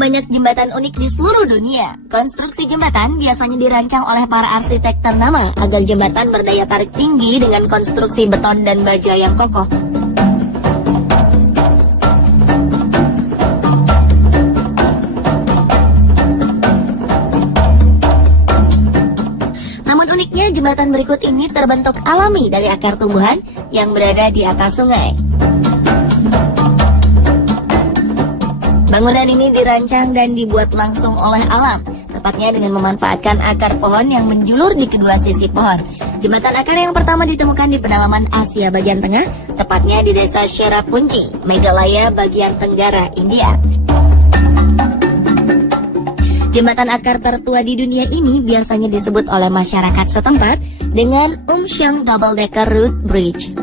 banyak jembatan unik di seluruh dunia. Konstruksi jembatan biasanya dirancang oleh para arsitek ternama agar jembatan berdaya tarik tinggi dengan konstruksi beton dan baja yang kokoh. Namun uniknya, jembatan berikut ini terbentuk alami dari akar tumbuhan yang berada di atas sungai. Bangunan ini dirancang dan dibuat langsung oleh alam, tepatnya dengan memanfaatkan akar pohon yang menjulur di kedua sisi pohon. Jembatan akar yang pertama ditemukan di pedalaman Asia bagian tengah, tepatnya di desa Cherrapunji, Meghalaya bagian tenggara, India. Jembatan akar tertua di dunia ini biasanya disebut oleh masyarakat setempat dengan Umshang Double Decker Root Bridge,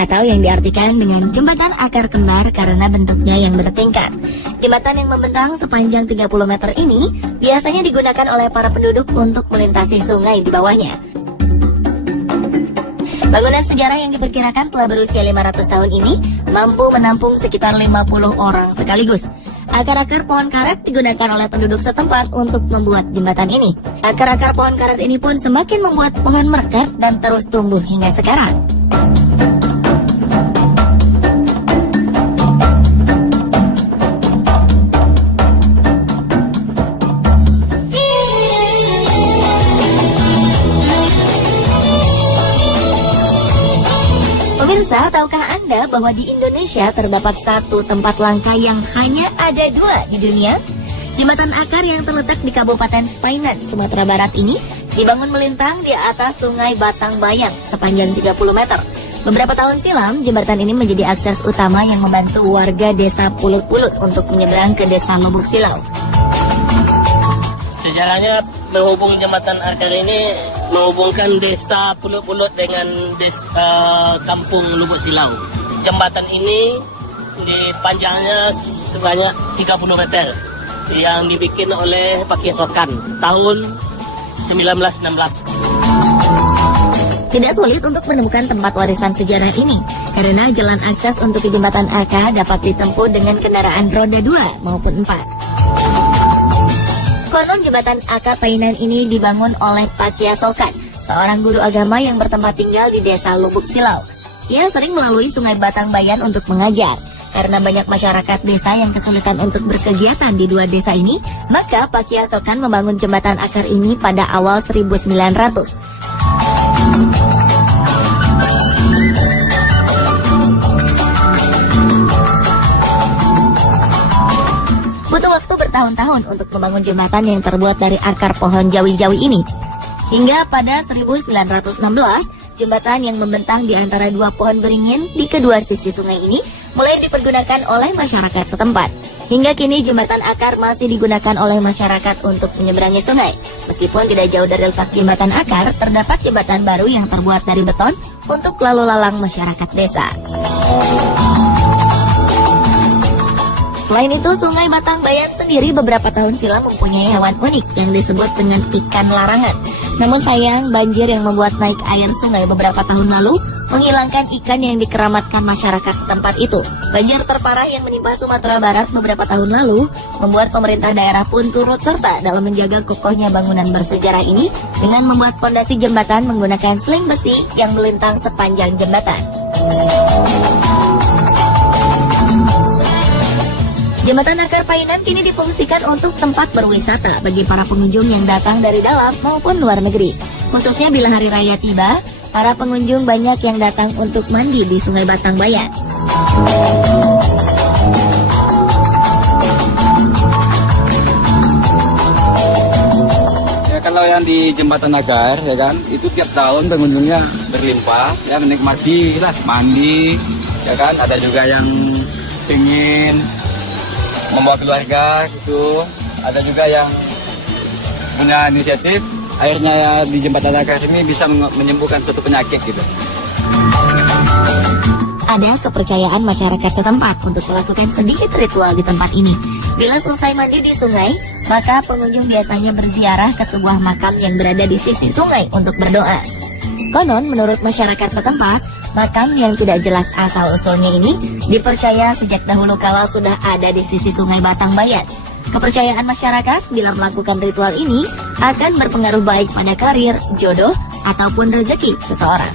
atau yang diartikan dengan jembatan akar kembar karena bentuknya yang bertingkat. Jembatan yang membentang sepanjang 30 meter ini biasanya digunakan oleh para penduduk untuk melintasi sungai di bawahnya. Bangunan sejarah yang diperkirakan telah berusia 500 tahun ini mampu menampung sekitar 50 orang sekaligus. Akar-akar pohon karet digunakan oleh penduduk setempat untuk membuat jembatan ini. Akar-akar pohon karet ini pun semakin membuat pohon merekat dan terus tumbuh hingga sekarang. Pemirsa, tahukah Anda bahwa di Indonesia terdapat satu tempat langka yang hanya ada dua di dunia? Jembatan akar yang terletak di Kabupaten Painan, Sumatera Barat ini dibangun melintang di atas sungai Batang Bayang sepanjang 30 meter. Beberapa tahun silam, jembatan ini menjadi akses utama yang membantu warga desa Pulut-Pulut untuk menyeberang ke desa Lubuk Silau. Sejarahnya menghubung jembatan akar ini menghubungkan desa Pulut-Pulut dengan kampung Lubuk Silau. Jembatan ini di panjangnya sebanyak 30 meter yang dibikin oleh Pak Yasokan tahun 1916. Tidak sulit untuk menemukan tempat warisan sejarah ini karena jalan akses untuk ke jembatan akar dapat ditempuh dengan kendaraan roda 2 maupun 4. Konon jembatan akar Painan ini dibangun oleh Pak Yasokan, seorang guru agama yang bertempat tinggal di desa Lubuk Silau. Ia sering melalui sungai Batang Bayan untuk mengajar. Karena banyak masyarakat desa yang kesulitan untuk berkegiatan di dua desa ini, maka Pak Yasokan membangun jembatan akar ini pada awal 1900. Butuh waktu bertahun-tahun untuk membangun jembatan yang terbuat dari akar pohon jawi-jawi ini. Hingga pada 1916, jembatan yang membentang di antara dua pohon beringin di kedua sisi sungai ini mulai dipergunakan oleh masyarakat setempat. Hingga kini jembatan akar masih digunakan oleh masyarakat untuk menyeberangi sungai. Meskipun tidak jauh dari letak jembatan akar, terdapat jembatan baru yang terbuat dari beton untuk lalu lalang masyarakat desa. Selain itu, sungai Batang Bayan sendiri beberapa tahun silam mempunyai hewan unik yang disebut dengan ikan larangan. Namun sayang, banjir yang membuat naik air sungai beberapa tahun lalu menghilangkan ikan yang dikeramatkan masyarakat setempat itu. Banjir terparah yang menimpa Sumatera Barat beberapa tahun lalu membuat pemerintah daerah pun turut serta dalam menjaga kokohnya bangunan bersejarah ini dengan membuat fondasi jembatan menggunakan seling besi yang melintang sepanjang jembatan. Jembatan akar Painan kini difungsikan untuk tempat berwisata bagi para pengunjung yang datang dari dalam maupun luar negeri. Khususnya bila hari raya tiba, para pengunjung banyak yang datang untuk mandi di Sungai Batang Bayan. Ya, kalau yang di jembatan akar, ya kan, itu tiap tahun pengunjungnya berlimpah, ya menikmati lah, mandi, ya kan. Ada juga yang ingin membawa keluarga gitu, ada juga yang punya inisiatif akhirnya ya di jembatan akar ini bisa menyembuhkan suatu penyakit gitu. Ada kepercayaan masyarakat setempat untuk melakukan sedikit ritual di tempat ini. Bila selesai mandi di sungai, maka pengunjung biasanya berziarah ke sebuah makam yang berada di sisi sungai untuk berdoa. Konon menurut masyarakat setempat, makam yang tidak jelas asal-usulnya ini dipercaya sejak dahulu kala sudah ada di sisi sungai Batang Bayan. Kepercayaan masyarakat bila melakukan ritual ini akan berpengaruh baik pada karir, jodoh, ataupun rezeki seseorang.